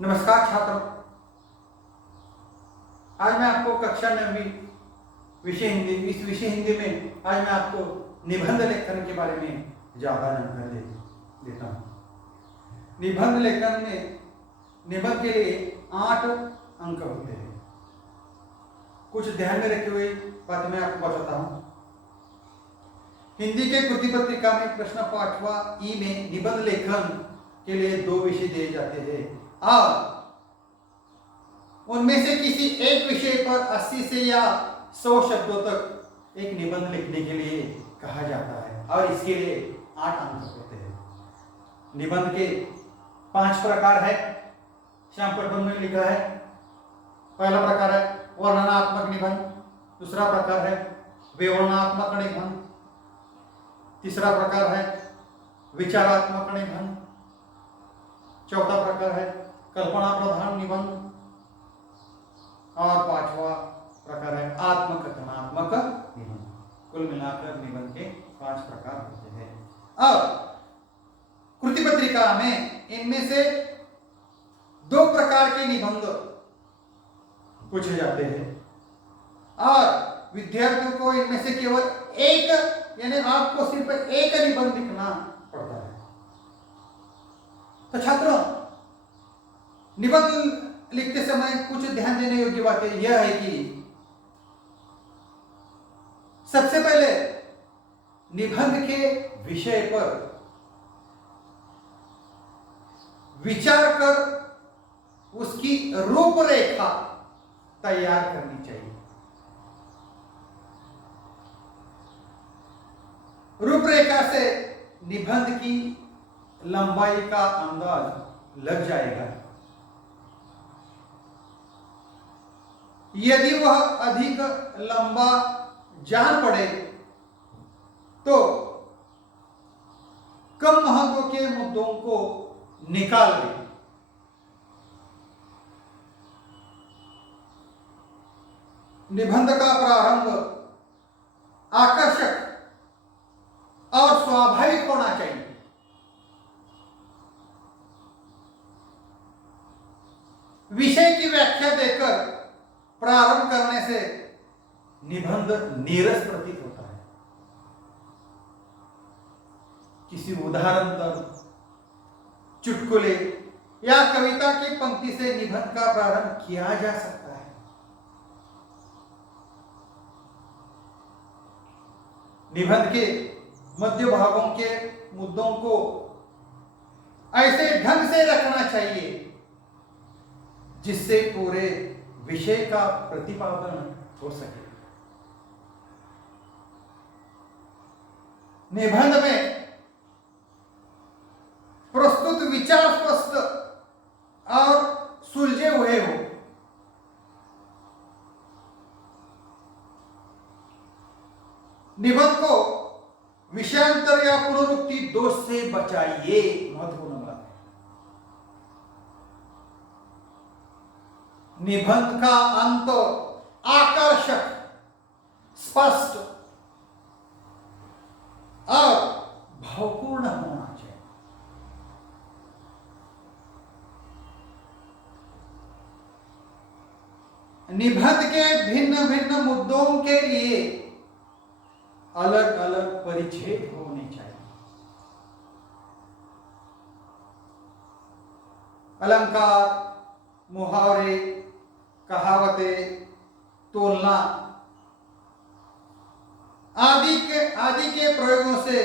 नमस्कार छात्रों। आज मैं आपको कक्षा 9वीं विषय हिंदी, इस विषय हिंदी में आज मैं आपको निबंध लेखन के बारे में ज़्यादा जानकारी देता हूँ। निबंध लेखन में निबंध के लिए 8 अंक होते हैं। कुछ ध्यान में रखे हुए बात मैं आपको बताता हूँ। हिंदी के कृति पत्रिका में प्रश्न 5वां ई में निबंध लेखन के लिए 2 विषय दिए जाते हैं और उनमें से किसी एक विषय पर 80 से या 100 शब्दों तक एक निबंध लिखने के लिए कहा जाता है और इसके लिए 8 अंक होते हैं। निबंध के 5 प्रकार है। श्याम पटवन में लिखा है। पहला प्रकार है वर्णनात्मक निबंध, दूसरा प्रकार है विवरणात्मक निबंध, तीसरा प्रकार है विचारात्मक निबंध, चौथा प्रकार है कल्पना प्रधान निबंध और 5वां प्रकार है आत्मकथनात्मक निबंध। कुल मिलाकर निबंध के 5 प्रकार होते हैं। अब कृति पत्रिका में इनमें से 2 प्रकार के निबंध पूछे जाते हैं और विद्यार्थियों को इनमें से केवल एक, यानी आपको सिर्फ एक निबंध लिखना पड़ता है। तो छात्रों, निबंध लिखते समय कुछ ध्यान देने योग्य बातें यह है कि सबसे पहले निबंध के विषय पर विचार कर उसकी रूपरेखा तैयार करनी चाहिए। रूपरेखा से निबंध की लंबाई का अंदाज लग जाएगा। यदि वह अधिक लंबा जान पड़े तो कम महत्व के मुद्दों को निकाल दें। निबंध का प्रारंभ आकर्षक और स्वाभाविक होना चाहिए। विषय की व्याख्या देकर प्रारंभ करने से निबंध नीरस प्रतीत होता है। किसी उदाहरण पर, चुटकुले या कविता की पंक्ति से निबंध का प्रारंभ किया जा सकता है। निबंध के मध्य भागों के मुद्दों को ऐसे ढंग से रखना चाहिए जिससे पूरे विषय का प्रतिपादन हो सके। निबंध में प्रस्तुत विचार स्पष्ट और सुलझे हुए हो। निबंध को विषयांतर या पुनरुक्ति दोष से बचाइए। महत्वपूर्ण बात है। निबंध का अंत आकर्षक, स्पष्ट और भावपूर्ण होना चाहिए। निबंध के भिन्न भिन्न मुद्दों के लिए अलग अलग परिच्छेद होने चाहिए। अलंकार, मुहावरे, कहावतें, तुलना आदि के प्रयोगों से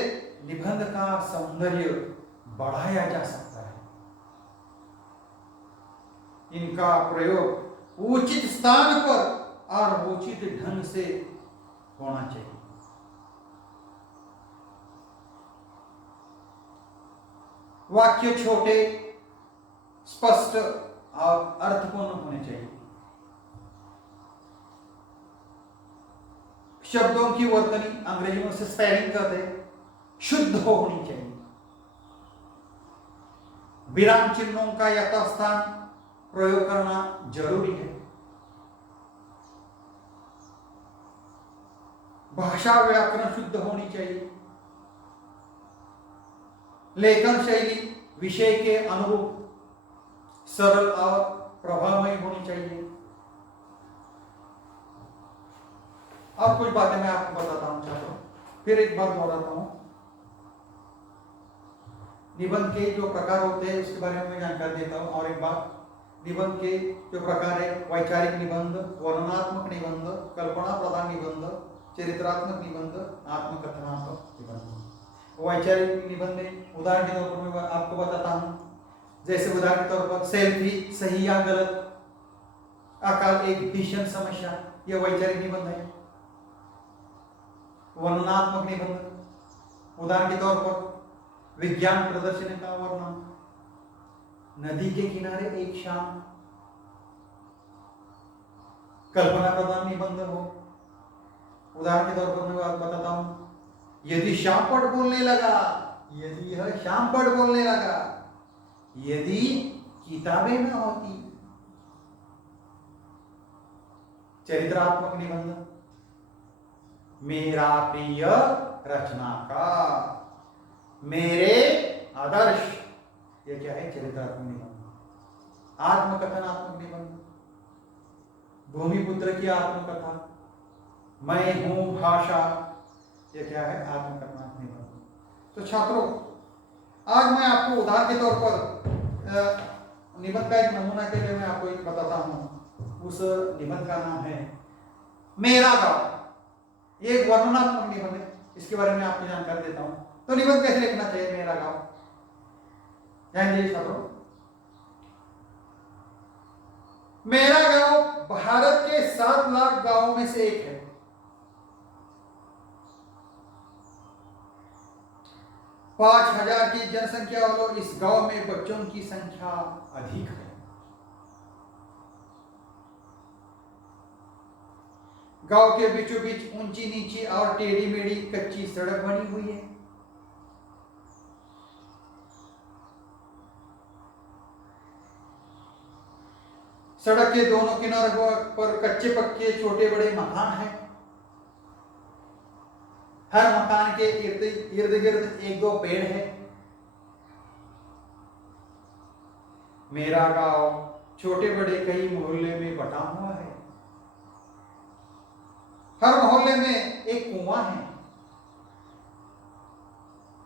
निबंध का सौंदर्य बढ़ाया जा सकता है। इनका प्रयोग उचित स्थान पर और उचित ढंग से होना चाहिए। वाक्य छोटे, स्पष्ट और अर्थपूर्ण होने चाहिए। शब्दों की वर्तनी, अंग्रेजी में से स्पेलिंग कहते हैं, शुद्ध होनी चाहिए। विराम चिन्हों का यथास्थान प्रयोग करना जरूरी है। भाषा व्याकरण शुद्ध होनी चाहिए। लेखन शैली विषय के अनुरूप सरल और प्रभावमयी होनी चाहिए। और कुछ बातें मैं आपको बताता हूं छात्रों, फिर एक बार दोहराता हूं। निबंध के जो प्रकार होते हैं उसके बारे में मैं जानकारी देता हूं। और एक बार, निबंध के जो प्रकार है: वैचारिक निबंध, वर्णनात्मक निबंध, कल्पना प्रधान निबंध, चरित्रात्मक निबंध, आत्मकथनात्मक निबंध। वैचारिक निबंध में उदाहरण के तौर पर मैं आपको बताता हूं। जैसे उदाहरण के तौर पर सेल्फी सही या गलत, अकाल एक भीषण समस्या, यह वैचारिक निबंध है। वर्णनात्मक निबंध, उदाहरण के तौर पर विज्ञान प्रदर्शनी का वर्णन, नदी के किनारे एक शाम। कल्पना प्रधान निबंध हो, उदाहरण के तौर पर मैं आपको बताता हूं, यदि श्यामपट बोलने लगा, यदि यह श्यामपट बोलने लगा, यदि किताबें न होती। चरित्रात्मक निबंध, मेरा प्रिय रचनाकार, मेरे आदर्श, ये क्या है? चरित्रात्मक निबंध। आत्मकथनात्मक निबंध, भूमिपुत्र की आत्मकथा, मैं हूं भाषा, ये क्या है? आत्मकथनात्मक निबंध। तो छात्रों, आज मैं आपको उदाहरण के तौर पर निबंध का एक नमूना के लिए मैं आपको एक बताता हूं। उस निबंध का नाम है मेरा गांव। ये एक वर्णनात्मक निबंध है, इसके बारे में आपको जानकारी देता हूं। तो निबंध कैसे लिखना चाहिए? मेरा गांव, ध्यान दीजिए छात्रों। मेरा गांव भारत के 7 लाख गांवों में से एक है। 5000 की जनसंख्या वालों इस गांव में बच्चों की संख्या अधिक है। गांव के बीचों बीच ऊंची नीची और टेढ़ी मेढ़ी कच्ची सड़क बनी हुई है। सड़क के दोनों किनारों पर कच्चे पक्के छोटे बड़े मकान हैं। हर मकान के इर्द गिर्द 1-2 पेड़ है। मेरा गांव छोटे बड़े कई मोहल्ले में बटा हुआ है। हर मोहल्ले में एक कुआं है।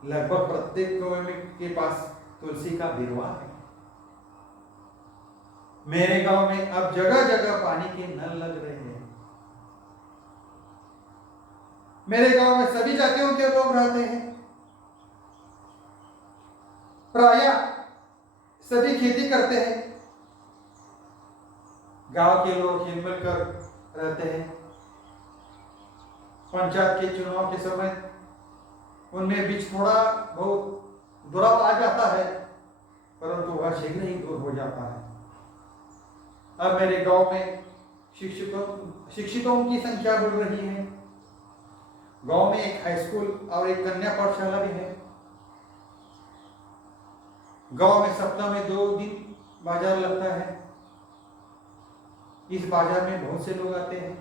लगभग प्रत्येक कुएं के पास तुलसी का बिरवा है। मेरे गांव में अब जगह जगह पानी के नल लग रहे हैं। मेरे गांव में सभी जातियों के लोग रहते हैं। प्रायः सभी खेती करते हैं। गांव के लोग हिल कर रहते हैं। पंचायत के चुनाव के समय उनमें बीच थोड़ा बहुत दुराव आ जाता है, परंतु वह शीघ्र ही दूर हो जाता है। अब मेरे गांव में शिक्षितों की संख्या बढ़ रही है। गांव में एक हाई स्कूल और एक कन्या पाठशाला भी है। गांव में सप्ताह में 2 दिन बाजार लगता है। इस बाजार में बहुत से लोग आते हैं।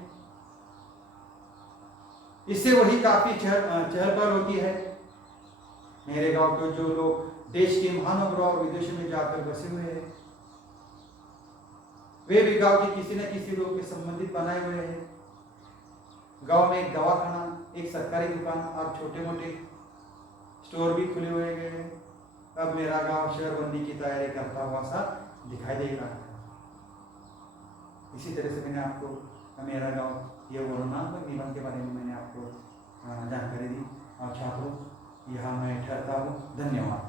इससे वही काफी चहल पहल होती है। मेरे गांव के जो लोग देश के महानगरों और विदेशों में जाकर बसे हुए हैं, वे भी गांव के किसी न किसी लोग के संबंधित बनाए हुए हैं। गांव में एक दवाखाना, एक सरकारी दुकान और छोटे मोटे स्टोर भी खुले हुए गए हैं। अब मेरा गांव शहरबंदी की तैयारी करता हुआ सा दिखाई दे रहा है। इसी तरह से मैंने आपको मेरा गांव ये वर्णनात्मक निबंध के बारे में मैंने आपको जानकारी दी। और छात्रों, यहाँ मैं ठहरता हूँ। धन्यवाद।